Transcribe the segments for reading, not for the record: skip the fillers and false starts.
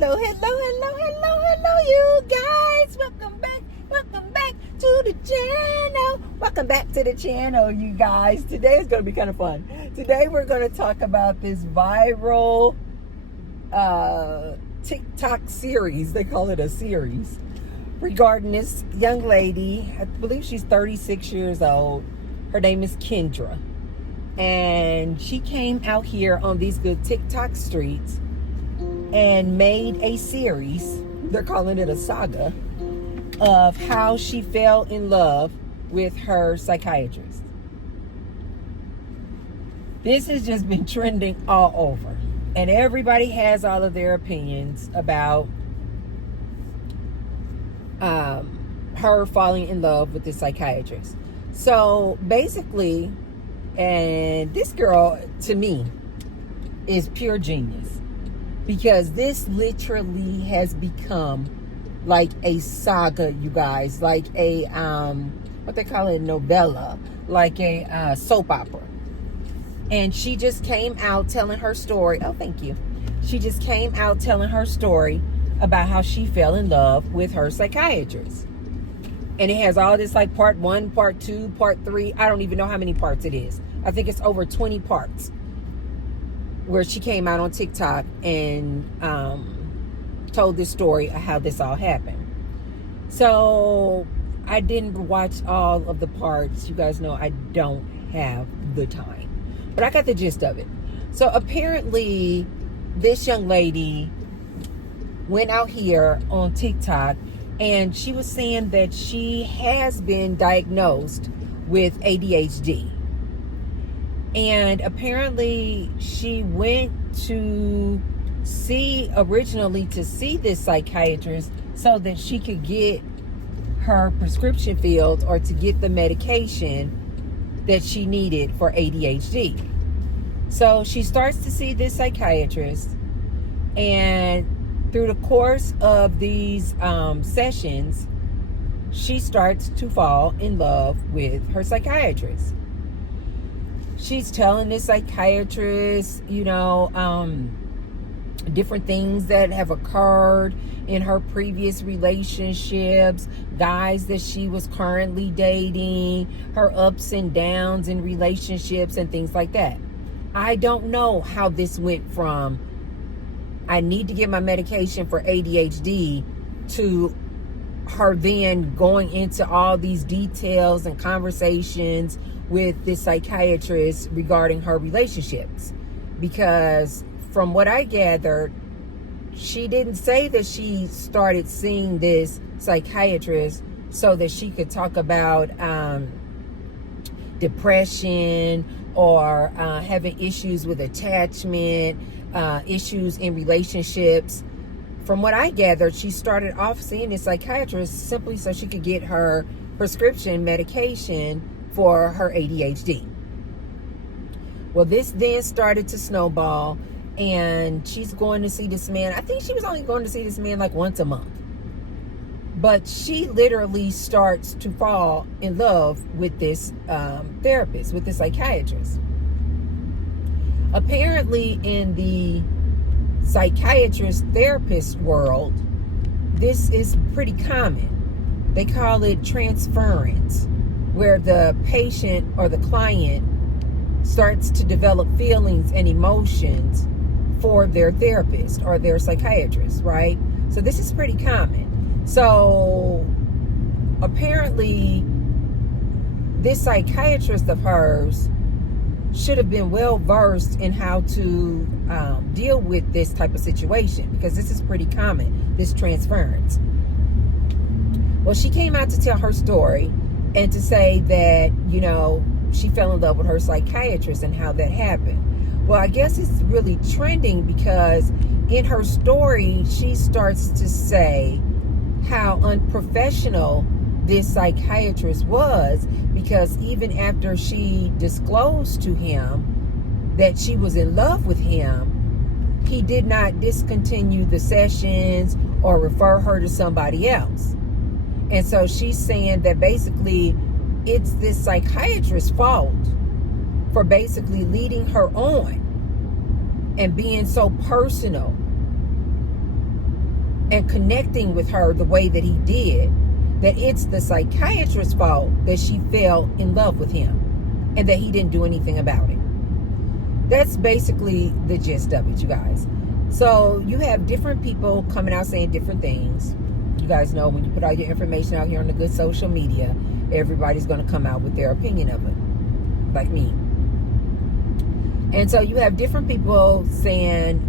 Hello, you guys. Welcome back to the channel. Welcome back to the channel, you guys. Today is going to be kind of fun. Today we're going to talk about this viral TikTok series. They call it a series regarding this young lady. I believe she's 36 years old. Her name is Kendra. And she came out here on these good TikTok streets and made a series, they're calling it a saga, of how she fell in love with her psychiatrist. This has just been trending all over. And everybody has all of their opinions about her falling in love with the psychiatrist. So basically, and this girl, to me, is pure genius. Because this literally has become like a saga, you guys. Like a, what they call it, novella. Like a soap opera. And she just came out telling her story. Oh, thank you. She just came out telling her story about how she fell in love with her psychiatrist. And it has all this like part 1, part 2, part 3. I don't even know how many parts it is. I think it's over 20 parts. Where she came out on TikTok and told this story of how this all happened. So I didn't watch all of the parts. You guys know I don't have the time. But I got the gist of it. So apparently this young lady went out here on TikTok and she was saying that she has been diagnosed with ADHD. And apparently she went to originally to see this psychiatrist so that she could get her prescription filled or to get the medication that she needed for ADHD. So she starts to see this psychiatrist, and through the course of these sessions, she starts to fall in love with her psychiatrist. She's telling this psychiatrist, different things that have occurred in her previous relationships, guys that she was currently dating, her ups and downs in relationships and things like that. I don't know how this went from I need to get my medication for ADHD to her then going into all these details and conversations with this psychiatrist regarding her relationships. Because from what I gathered, she didn't say that she started seeing this psychiatrist so that she could talk about depression or having issues with attachment, issues in relationships. From what I gathered, she started off seeing this psychiatrist simply so she could get her prescription medication for her ADHD. Well, this then started to snowball, and she's going to see this man. I think she was only going to see this man like once a month. But she literally starts to fall in love with this therapist, with this psychiatrist. Apparently in the psychiatrist therapist world, this is pretty common. They call it transference, where the patient or the client starts to develop feelings and emotions for their therapist or their psychiatrist, right? So this is pretty common. So apparently this psychiatrist of hers should have been well versed in how to deal with this type of situation, because this is pretty common, this transference. Well, she came out to tell her story and to say that, she fell in love with her psychiatrist and how that happened. Well, I guess it's really trending because in her story, she starts to say how unprofessional this psychiatrist was, because even after she disclosed to him that she was in love with him, he did not discontinue the sessions or refer her to somebody else. And so she's saying that basically it's this psychiatrist's fault for basically leading her on and being so personal and connecting with her the way that he did, that it's the psychiatrist's fault that she fell in love with him and that he didn't do anything about it. That's basically the gist of it, you guys. So you have different people coming out saying different things. You guys know when you put all your information out here on the good social media, everybody's going to come out with their opinion of it, like me. And so you have different people saying,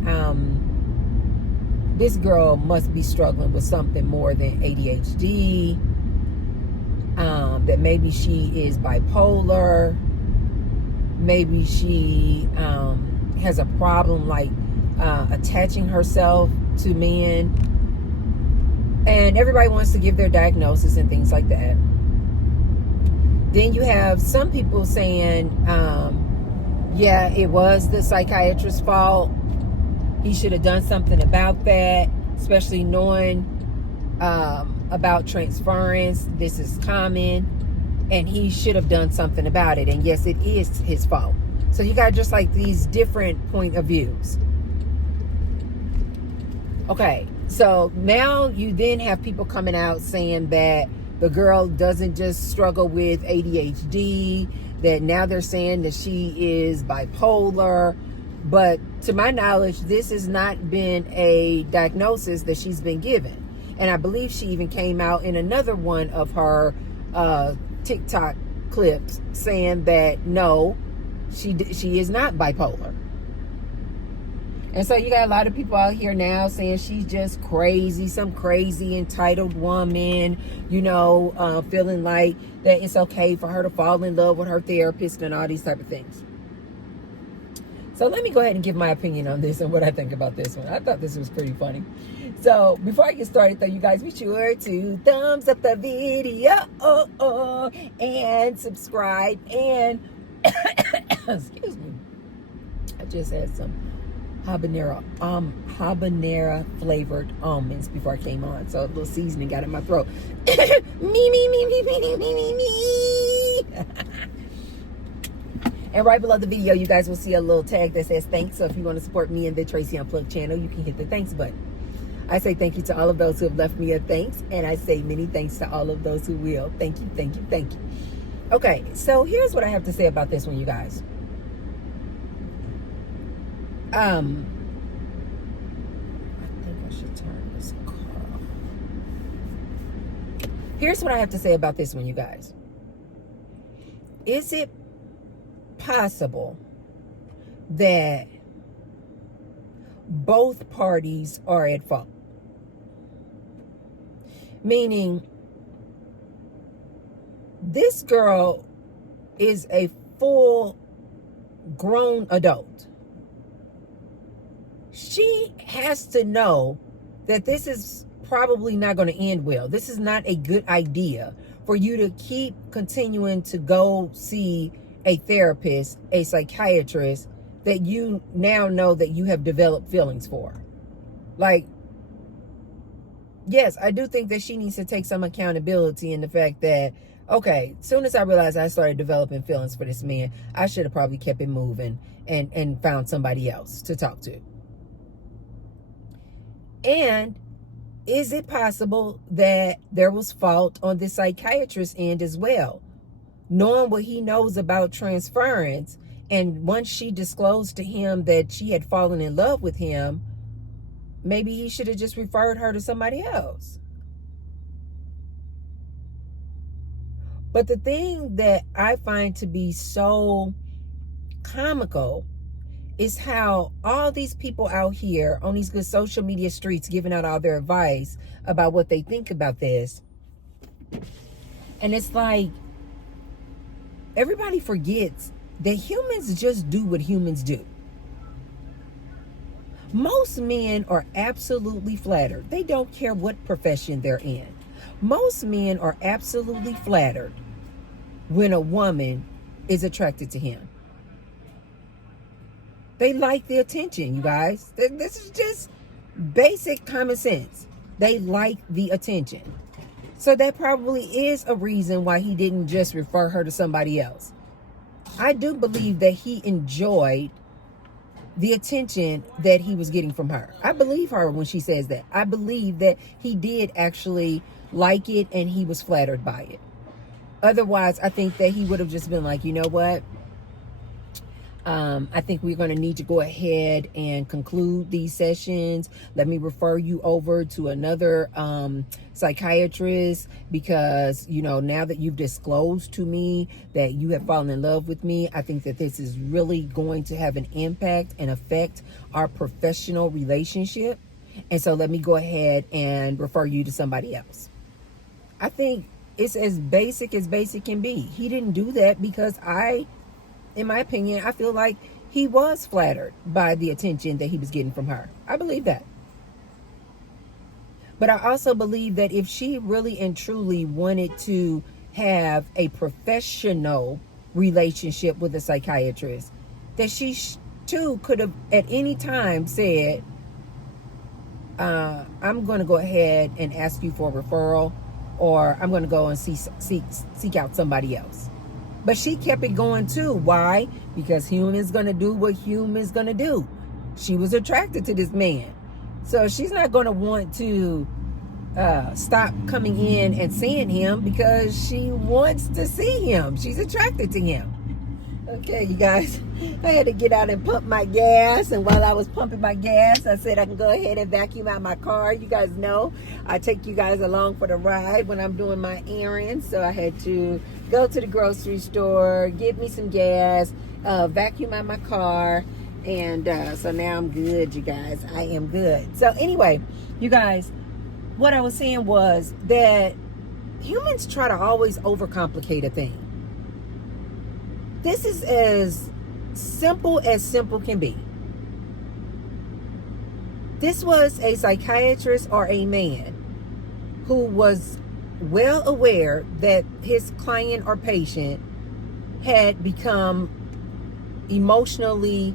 this girl must be struggling with something more than ADHD, that maybe she is bipolar, maybe she has a problem like attaching herself to men, and everybody wants to give their diagnosis and things like that. Then you have some people saying, yeah, it was the psychiatrist's fault. He should have done something about that, especially knowing about transference. This is common, and he should have done something about it. And yes, it is his fault. So you got just like these different point of views. Okay, so now you then have people coming out saying that the girl doesn't just struggle with ADHD, that now they're saying that she is bipolar. But to my knowledge, this has not been a diagnosis that she's been given. And I believe she even came out in another one of her TikTok clips saying that no, she is not bipolar. And so you got a lot of people out here now saying she's just crazy, some crazy entitled woman, you know, feeling like that it's okay for her to fall in love with her therapist and all these type of things. So let me go ahead and give my opinion on this and what I think about this one. I thought this was pretty funny. So before I get started though, you guys be sure to thumbs up the video and subscribe and excuse me. I just had some habanero flavored almonds before I came on. So a little seasoning got in my throat. me. And right below the video, you guys will see a little tag that says thanks. So if you want to support me and the Tracy Unplugged channel, you can hit the thanks button. I say thank you to all of those who have left me a thanks. And I say many thanks to all of those who will. Thank you, thank you, thank you. Okay, so here's what I have to say about this one, you guys. I think I should turn this car off. Here's what I have to say about this one, you guys. Is it possible that both parties are at fault? Meaning, this girl is a full grown adult. She has to know that this is probably not going to end well. This is not a good idea for you to keep continuing to go see a therapist, a psychiatrist that you now know that you have developed feelings for. Like, yes, I do think that she needs to take some accountability in the fact that, okay, as soon as I realized I started developing feelings for this man, I should have probably kept it moving and found somebody else to talk to. And is it possible that there was fault on the psychiatrist's end as well? Knowing what he knows about transference, and once she disclosed to him that she had fallen in love with him, maybe he should have just referred her to somebody else. But the thing that I find to be so comical is how all these people out here on these good social media streets giving out all their advice about what they think about this. And it's like, everybody forgets that humans just do what humans do. Most men are absolutely flattered. They don't care what profession they're in. Most men are absolutely flattered when a woman is attracted to him. They like the attention, you guys. This is just basic common sense. They like the attention. So that probably is a reason why he didn't just refer her to somebody else. I do believe that he enjoyed the attention that he was getting from her. I believe her when she says that. I believe that he did actually like it and he was flattered by it. Otherwise, I think that he would have just been like, you know what? I think we're going to need to go ahead and conclude these sessions. Let me refer you over to another psychiatrist, because, you know, now that you've disclosed to me that you have fallen in love with me, I think that this is really going to have an impact and affect our professional relationship. And so let me go ahead and refer you to somebody else. I think it's as basic can be. He didn't do that because in my opinion, I feel like he was flattered by the attention that he was getting from her. I believe that. But I also believe that if she really and truly wanted to have a professional relationship with a psychiatrist, that she too could have at any time said, I'm going to go ahead and ask you for a referral, or I'm going to go and seek out somebody else. But she kept it going too. Why? Because human's going to do what human's going to do. She was attracted to this man. So she's not going to want to stop coming in and seeing him because she wants to see him. She's attracted to him. Okay, you guys, I had to get out and pump my gas. And while I was pumping my gas, I said I can go ahead and vacuum out my car. You guys know I take you guys along for the ride when I'm doing my errands. So I had to go to the grocery store, get me some gas, vacuum out my car. And so now I'm good, you guys. I am good. So anyway, you guys, what I was saying was that humans try to always overcomplicate a thing. This is as simple can be. This was a psychiatrist or a man who was well aware that his client or patient had become emotionally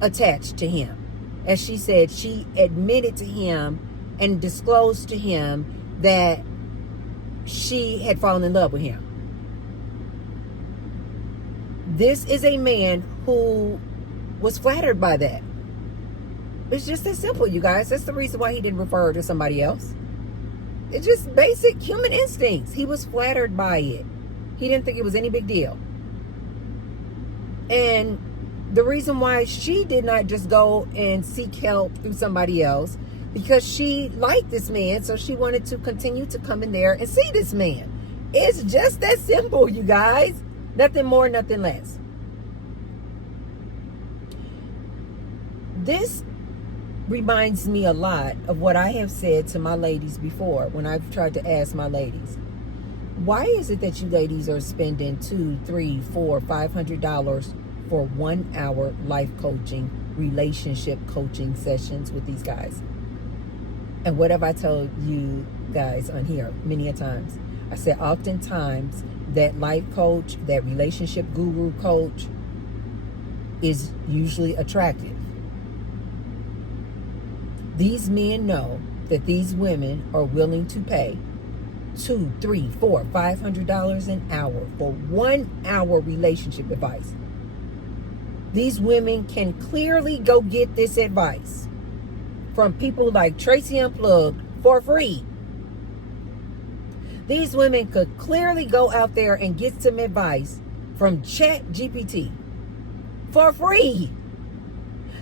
attached to him. As she said, she admitted to him and disclosed to him that she had fallen in love with him. This is a man who was flattered by that. It's just that simple, you guys. That's the reason why he didn't refer her to somebody else. It's just basic human instincts. He was flattered by it. He didn't think it was any big deal. And the reason why she did not just go and seek help through somebody else, because she liked this man, so she wanted to continue to come in there and see this man. It's just that simple, you guys. Nothing more, nothing less. This reminds me a lot of what I have said to my ladies before when I've tried to ask my ladies, why is it that you ladies are spending $200, $300, $400, $500 for 1 hour life coaching, relationship coaching sessions with these guys? And what have I told you guys on here many a times? I said oftentimes that life coach, that relationship guru coach is usually attractive. These men know that these women are willing to pay $200, $300, $400, $500 an hour for 1 hour relationship advice. These women can clearly go get this advice from people like Tracy Unplugged for free. These women could clearly go out there and get some advice from ChatGPT for free.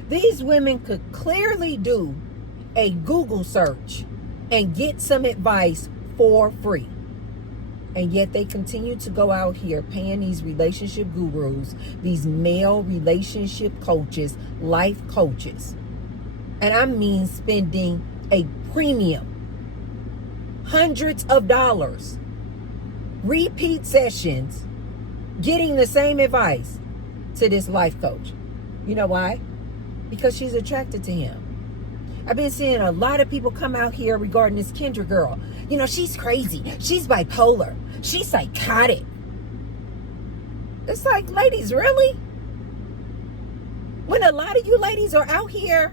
These women could clearly do a Google search and get some advice for free. And yet they continue to go out here paying these relationship gurus, these male relationship coaches, life coaches. And I mean spending a premium, hundreds of dollars, repeat sessions, getting the same advice to this life coach. You know why? Because she's attracted to him. I've been seeing a lot of people come out here regarding this Kendra girl. You know, she's crazy. She's bipolar. She's psychotic. It's like, ladies, really? When a lot of you ladies are out here,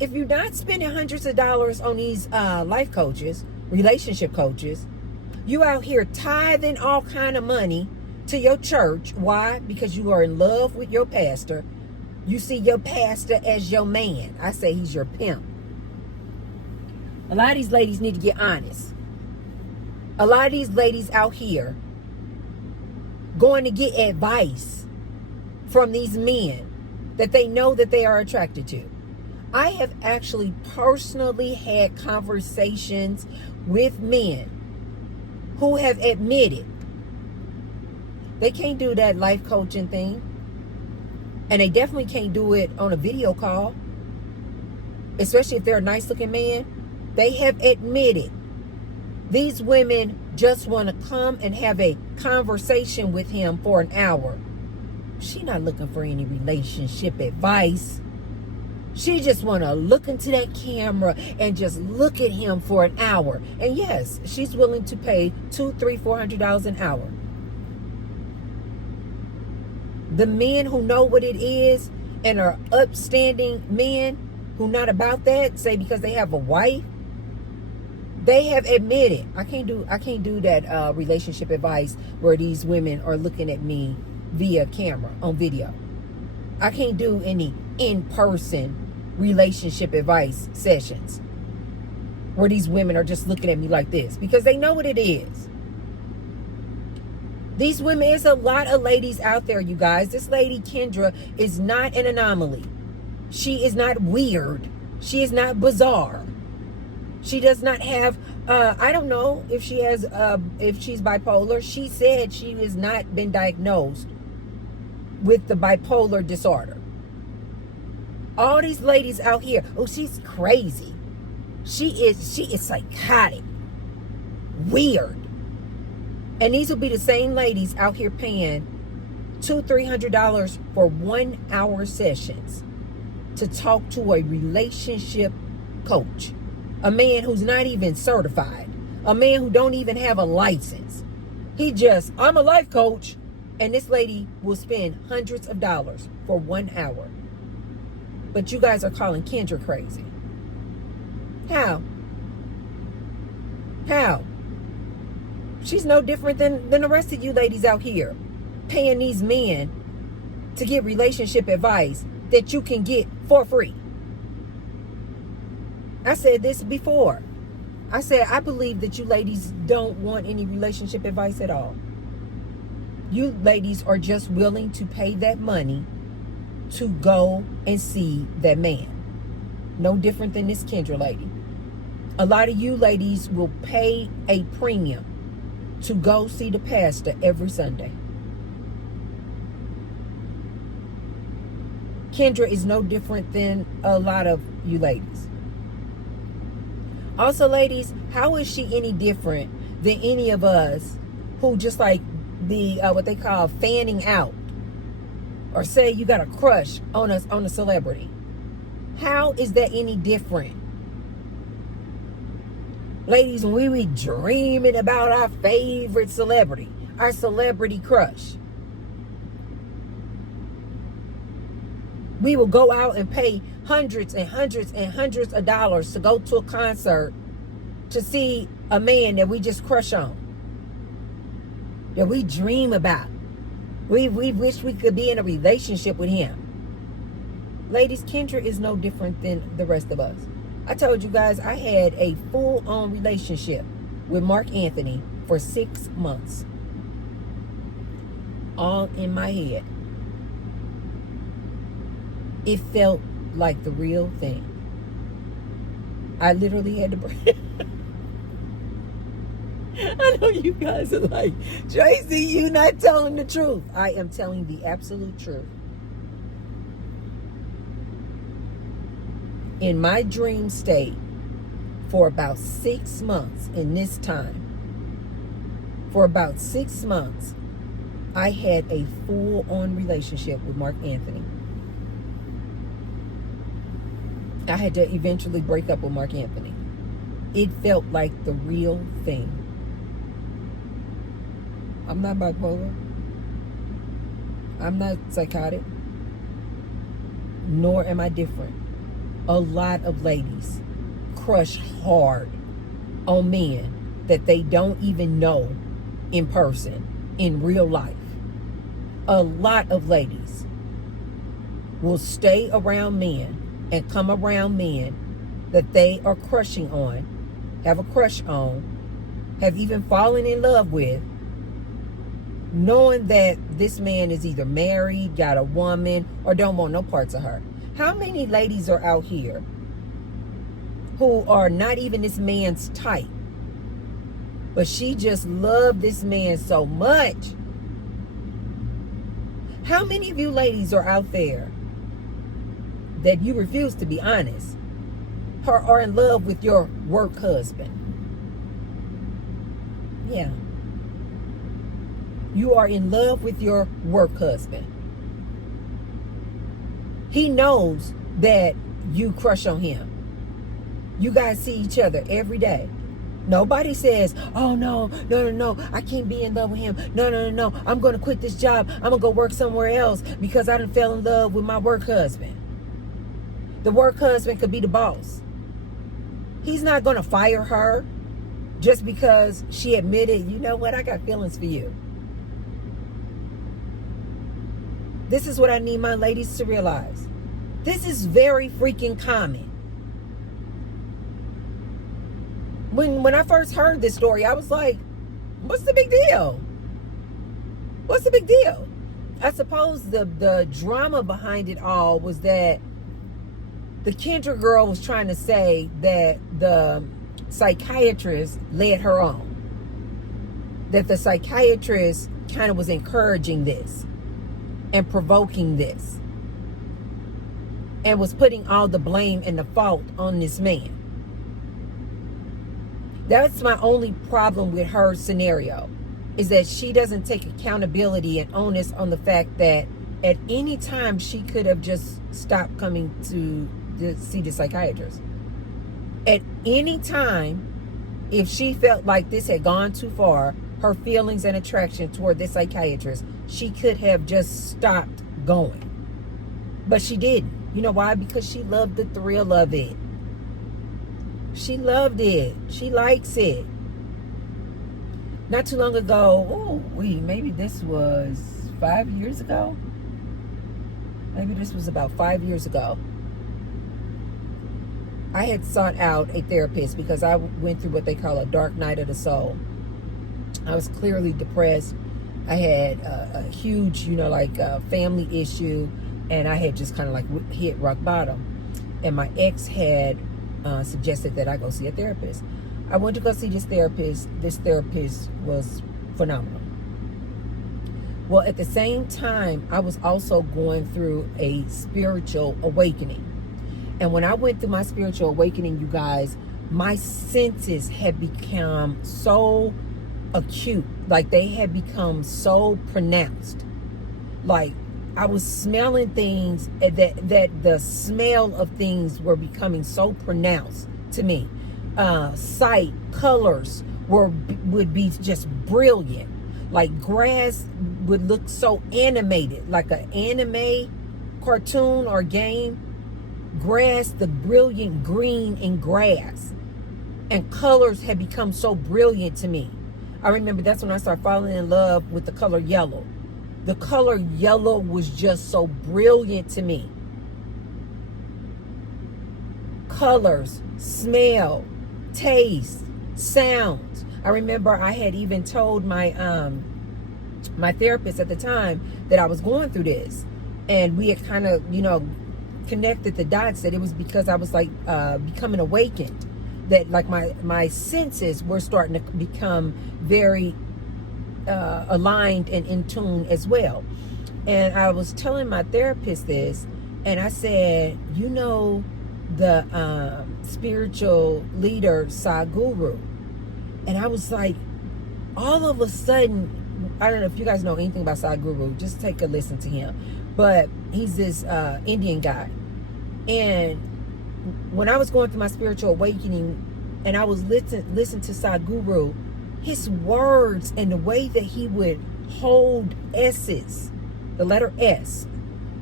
if you're not spending hundreds of dollars on these life coaches, relationship coaches, you out here tithing all kind of money to your church. Why? Because you are in love with your pastor. You see your pastor as your man. I say he's your pimp. A lot of these ladies need to get honest. A lot of these ladies out here going to get advice from these men that they know that they are attracted to. I have actually personally had conversations with men who have admitted they can't do that life coaching thing. And they definitely can't do it on a video call. Especially if they're a nice looking man. They have admitted these women just want to come and have a conversation with him for an hour. She's not looking for any relationship advice. She just want to look into that camera and just look at him for an hour. And yes, she's willing to pay $200, $300, $400 an hour. The men who know what it is and are upstanding men who not about that, say because they have a wife, they have admitted, I can't do that relationship advice where these women are looking at me via camera on video. I can't do any in-person relationship advice sessions where these women are just looking at me like this because they know what it is. These women, there's a lot of ladies out there, you guys. This lady, Kendra, is not an anomaly. She is not weird. She is not bizarre. She does not have, I don't know if she has, if she's bipolar. She said she has not been diagnosed with the bipolar disorder. All these ladies out here, oh, she's crazy. She is psychotic. Weird. And these will be the same ladies out here paying $200, $300 for 1 hour sessions to talk to a relationship coach. A man who's not even certified. A man who don't even have a license. He just, I'm a life coach. And this lady will spend hundreds of dollars for 1 hour. But you guys are calling Kendra crazy. How? How? She's no different than the rest of you ladies out here paying these men to get relationship advice that you can get for free. I said this before. I said I believe that you ladies don't want any relationship advice at all. You ladies are just willing to pay that money to go and see that man. No different than this Kendra lady. A lot of you ladies will pay a premium to go see the pastor every Sunday. Kendra is no different than a lot of you ladies. Also, ladies, how is she any different than any of us who just like the what they call fanning out, or say you got a crush on a celebrity? How is that any different? Ladies, when we be dreaming about our favorite celebrity, our celebrity crush, we will go out and pay hundreds and hundreds and hundreds of dollars to go to a concert to see a man that we just crush on, that we dream about. We wish we could be in a relationship with him. Ladies, Kendra is no different than the rest of us. I told you guys I had a full-on relationship with Mark Anthony for 6 months. All in my head. It felt like the real thing. I literally had to break. I know you guys are like, Tracy, you not telling the truth. I am telling the absolute truth. In my dream state for about 6 months in this time, for about 6 months, I had a full-on relationship with Mark Anthony. I had to eventually break up with Mark Anthony. It felt like the real thing. I'm not bipolar. I'm not psychotic. Nor am I different. A lot of ladies crush hard on men that they don't even know in person, in real life. A lot of ladies will stay around men and come around men that they are crushing on, have a crush on, have even fallen in love with, knowing that this man is either married, got a woman, or don't want no parts of her. How many ladies are out here who are not even this man's type, but she just loved this man so much? How many of you ladies are out there that you refuse to be honest, or are in love with your work husband? Yeah. You are in love with your work husband. He knows that you crush on him. You guys see each other every day. Nobody says, oh, no, I can't be in love with him. No, I'm going to quit this job. I'm going to go work somewhere else because I done fell in love with my work husband. The work husband could be the boss. He's not going to fire her just because she admitted, you know what, I got feelings for you. This is what I need my ladies to realize. This is very freaking common. When I first heard this story, I was like, what's the big deal? What's the big deal? I suppose the drama behind it all was that the Kendra girl was trying to say that the psychiatrist led her on. That the psychiatrist kind of was encouraging this and provoking this and was putting all the blame and the fault on this man. That's my only problem with her scenario, is that she doesn't take accountability and onus on the fact that at any time she could have just stopped coming to see the psychiatrist. At any time, if she felt like this had gone too far, her feelings and attraction toward this psychiatrist, she could have just stopped going. But she didn't. You know why? Because she loved the thrill of it. She loved it. She likes it. Not too long ago, maybe this was 5 years ago. Maybe this was about 5 years ago. I had sought out a therapist because I went through what they call a dark night of the soul. I was clearly depressed. I had a huge, family issue, and I had just kind of like hit rock bottom. And my ex had suggested that I go see a therapist. I went to go see this therapist. This therapist was phenomenal. Well, at the same time, I was also going through a spiritual awakening. And when I went through my spiritual awakening, you guys, my senses had become so acute. Like they had become so pronounced. Like I was smelling things that the smell of things were becoming so pronounced to me. Sight, colors would be just brilliant. Like grass would look so animated, like an anime cartoon or game. Grass, the brilliant green in grass, and colors had become so brilliant to me. I remember that's when I started falling in love with the color yellow. The color yellow was just so brilliant to me. Colors, smell, taste, sounds. I remember I had even told my my therapist at the time that I was going through this, and we had kind of, connected the dots that it was because I was like becoming awakened, that like my senses were starting to become very aligned and in tune as well. And I was telling my therapist this, and I said, the spiritual leader Saga, and I was like, all of a sudden, I don't know if you guys know anything about Saga, just take a listen to him, but he's this Indian guy. And when I was going through my spiritual awakening and I was listening to Sadhguru, his words and the way that he would hold S's, the letter S,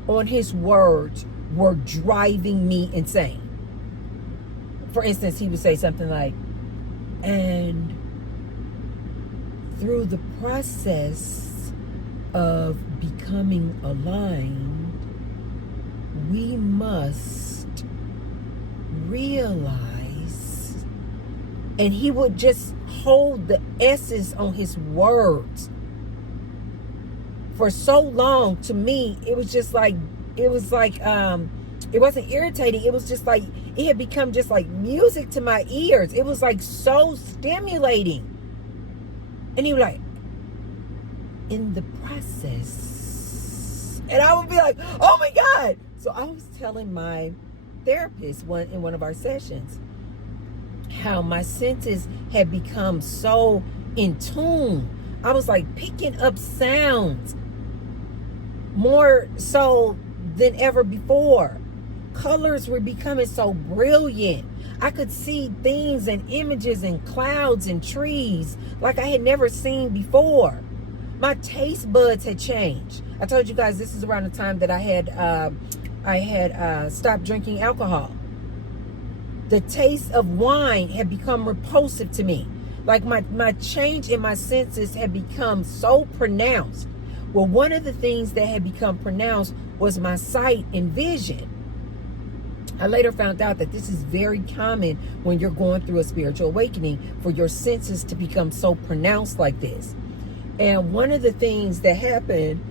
on his words were driving me insane. For instance, he would say something like, and through the process of becoming aligned we must realize, and he would just hold the S's on his words for so long. To me, it was just like, it wasn't irritating. It was just like, it had become just like music to my ears. It was like so stimulating. And he was like, in the process. And I would be like, oh my God. So I was telling my therapist in one of our sessions how my senses had become so in tune. I was like picking up sounds more so than ever before. Colors were becoming so brilliant. I could see things and images and clouds and trees like I had never seen before. My taste buds had changed. I told you guys this is around the time that I had stopped drinking alcohol. The taste of wine had become repulsive to me. Like my change in my senses had become so pronounced. Well, one of the things that had become pronounced was my sight and vision. I later found out that this is very common when you're going through a spiritual awakening, for your senses to become so pronounced like this. And one of the things that happened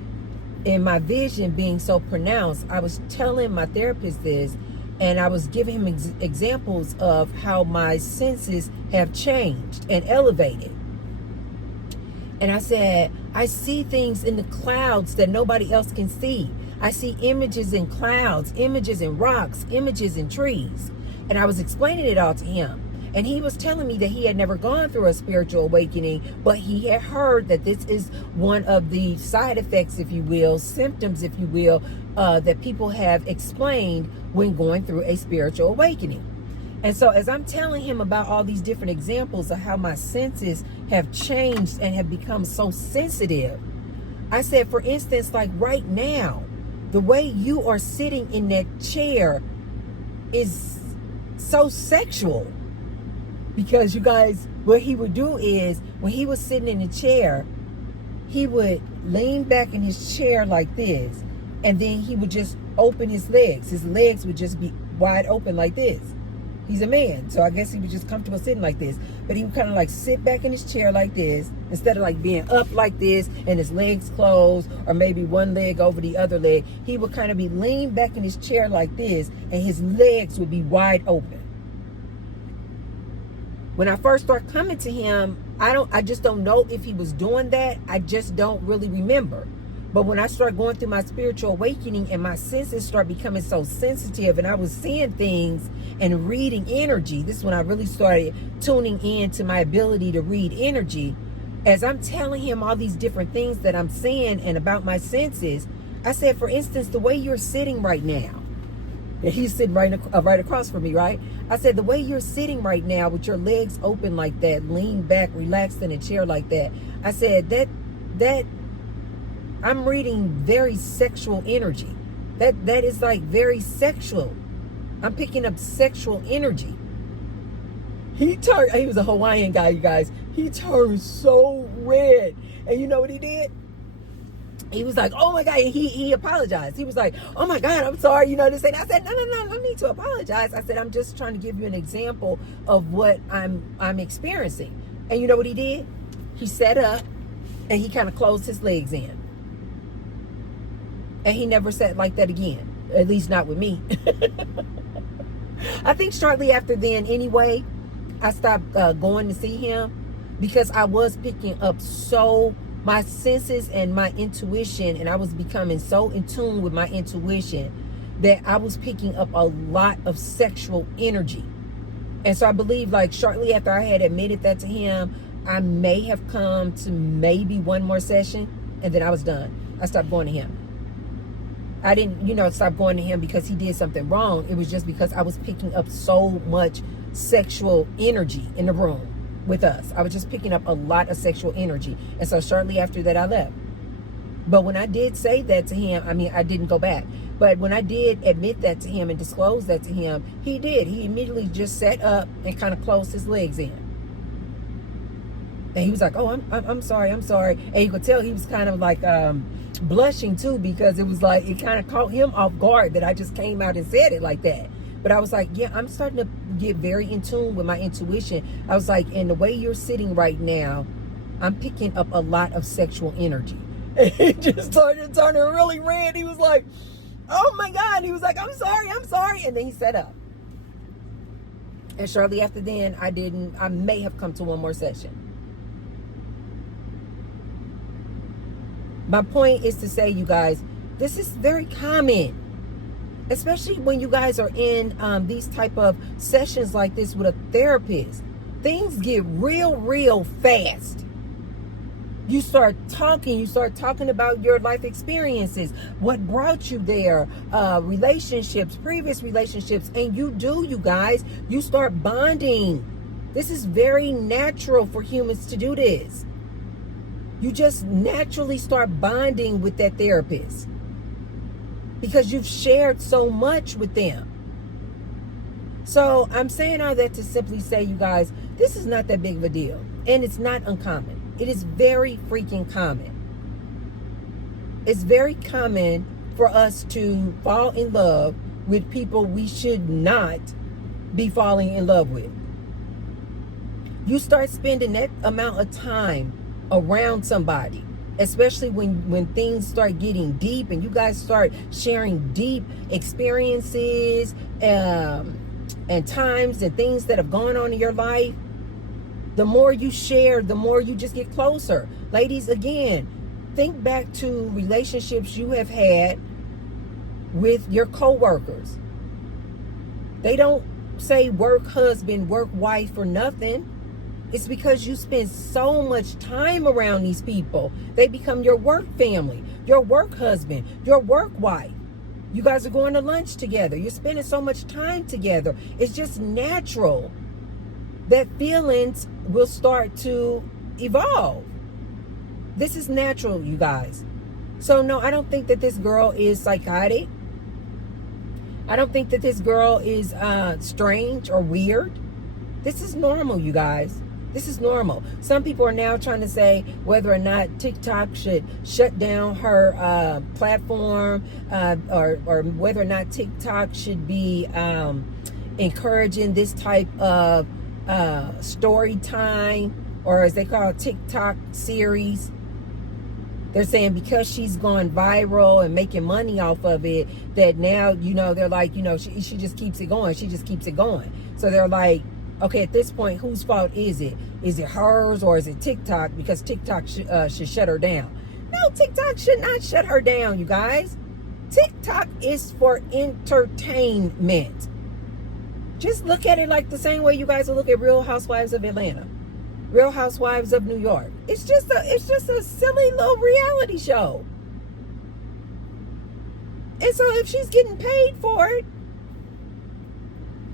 in my vision being so pronounced, I was telling my therapist this, and I was giving him examples of how my senses have changed and elevated. And I said, I see things in the clouds that nobody else can see. I see images in clouds, images in rocks, images in trees. And I was explaining it all to him. And he was telling me that he had never gone through a spiritual awakening, but he had heard that this is one of the side effects, if you will, symptoms, if you will, that people have explained when going through a spiritual awakening. And so as I'm telling him about all these different examples of how my senses have changed and have become so sensitive, I said, for instance, like right now, the way you are sitting in that chair is so sexual. Because you guys, what he would do is, when he was sitting in the chair, he would lean back in his chair like this, and then he would just open his legs. His legs would just be wide open like this. He's a man, so I guess he was just comfortable sitting like this. But he would kind of like sit back in his chair like this, instead of like being up like this and his legs closed, or maybe one leg over the other leg. He would kind of be leaned back in his chair like this, and his legs would be wide open. When I first started coming to him, I just don't know if he was doing that. I just don't really remember. But when I started going through my spiritual awakening and my senses started becoming so sensitive, and I was seeing things and reading energy, this is when I really started tuning in to my ability to read energy. As I'm telling him all these different things that I'm seeing and about my senses, I said, for instance, the way you're sitting right now, and he's sitting right across from me, right? I said, the way you're sitting right now with your legs open like that, lean back, relaxed in a chair like that, I said, that I'm reading very sexual energy. That is like very sexual. I'm picking up sexual energy. He was a Hawaiian guy, you guys. He turned so red. And you know what he did? He was like, oh my God, he apologized. He was like, oh my God, I'm sorry, this. And I said, no need to apologize. I said, I'm just trying to give you an example of what I'm experiencing. And you know what he did? He sat up and he kind of closed his legs in. And he never sat like that again, at least not with me. I think shortly after then, anyway, I stopped going to see him, because I was picking up my senses and my intuition, and I was becoming so in tune with my intuition that I was picking up a lot of sexual energy. And so I believe, like, shortly after I had admitted that to him, I may have come to maybe one more session, and then I was done. I stopped going to him. I didn't, stop going to him because he did something wrong. It was just because I was picking up so much sexual energy in the room with us. I was just picking up a lot of sexual energy. And so shortly after that, I left. But when I did say that to him, I didn't go back. But when I did admit that to him and disclose that to him, he did. He immediately just sat up and kind of closed his legs in. And he was like, oh, I'm sorry. And you could tell he was kind of like blushing too, because it was like, it kind of caught him off guard that I just came out and said it like that. But I was like, yeah, I'm starting to get very in tune with my intuition. I was like, and the way you're sitting right now, I'm picking up a lot of sexual energy. And he just started turning really red. He was like, oh my God. He was like, I'm sorry. And then he sat up. And shortly after then, I may have come to one more session. My point is to say, you guys, this is very common, especially when you guys are in these type of sessions like this with a therapist. Things get real fast. You start talking about your life experiences, what brought you there, relationships, previous relationships, and you guys, you start bonding. This is very natural for humans to do this. You just naturally start bonding with that therapist because you've shared so much with them. So I'm saying all that to simply say, you guys, this is not that big of a deal, and it's not uncommon. It is very freaking common. It's very common for us to fall in love with people we should not be falling in love with. You start spending that amount of time around somebody, especially when things start getting deep and you guys start sharing deep experiences and times and things that have gone on in your life. The more you share, the more you just get closer. Ladies, again, think back to relationships you have had with your coworkers. They don't say work husband, work wife for nothing. It's because you spend so much time around these people. They become your work family, your work husband, your work wife. You guys are going to lunch together. You're spending so much time together. It's just natural that feelings will start to evolve. This is natural, you guys. So no, I don't think that this girl is psychotic. I don't think that this girl is strange or weird. This is normal, you guys. This is normal. Some people are now trying to say whether or not TikTok should shut down her platform, or whether or not TikTok should be encouraging this type of story time, or as they call it, TikTok series. They're saying because she's gone viral and making money off of it, that now, they're like, she just keeps it going. She just keeps it going. So they're like, okay, at this point, whose fault is it? Is it hers or is it TikTok? Because TikTok should shut her down. No, TikTok should not shut her down, you guys. TikTok is for entertainment. Just look at it like the same way you guys will look at Real Housewives of Atlanta, Real Housewives of New York. It's just a silly little reality show. And so if she's getting paid for it,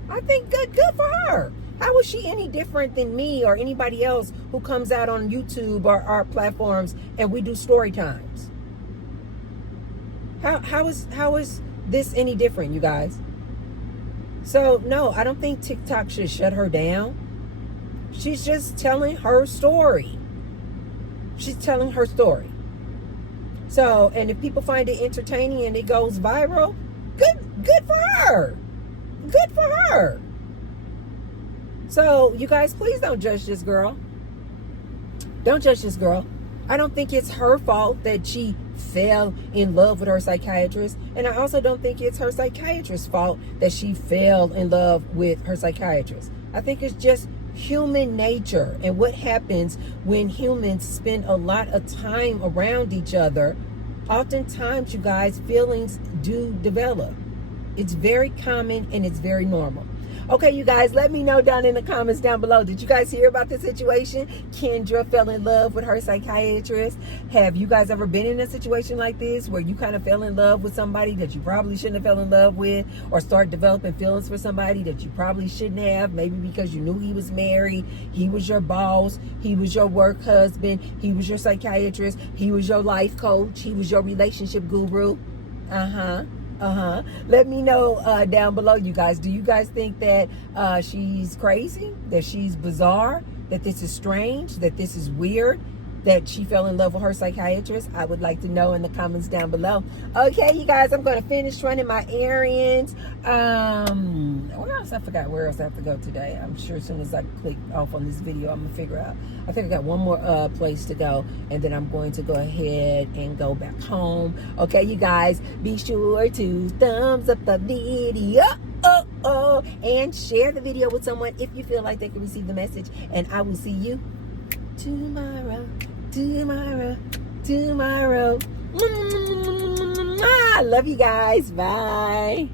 I think good for her. How is she any different than me or anybody else who comes out on YouTube or our platforms and we do story times? How is this any different, you guys? So no, I don't think TikTok should shut her down. She's just telling her story. She's telling her story. So, and if people find it entertaining and it goes viral, good for her. Good for her. So, you guys, please don't judge this girl. Don't judge this girl. I don't think it's her fault that she fell in love with her psychiatrist. And I also don't think it's her psychiatrist's fault that she fell in love with her psychiatrist. I think it's just human nature and what happens when humans spend a lot of time around each other. Oftentimes, you guys, feelings do develop. It's very common and it's very normal. Okay, you guys, let me know down in the comments down below. Did you guys hear about the situation? Kendra fell in love with her psychiatrist. Have you guys ever been in a situation like this where you kind of fell in love with somebody that you probably shouldn't have fell in love with, or start developing feelings for somebody that you probably shouldn't have? Maybe because you knew he was married, he was your boss, he was your work husband, he was your psychiatrist, he was your life coach, he was your relationship guru. Let me know down below, you guys. Do you guys think that she's crazy? That she's bizarre? that this is strange, that this is weird, that she fell in love with her psychiatrist? I would like to know in the comments down below. Okay, you guys, I'm going to finish running my errands. Where else? I forgot where else I have to go today. I'm sure as soon as I click off on this video, I'm going to figure out. I think I got one more place to go, and then I'm going to go ahead and go back home. Okay, you guys, be sure to thumbs up the video. And share the video with someone if you feel like they can receive the message. And I will see you tomorrow. I love you guys. Bye.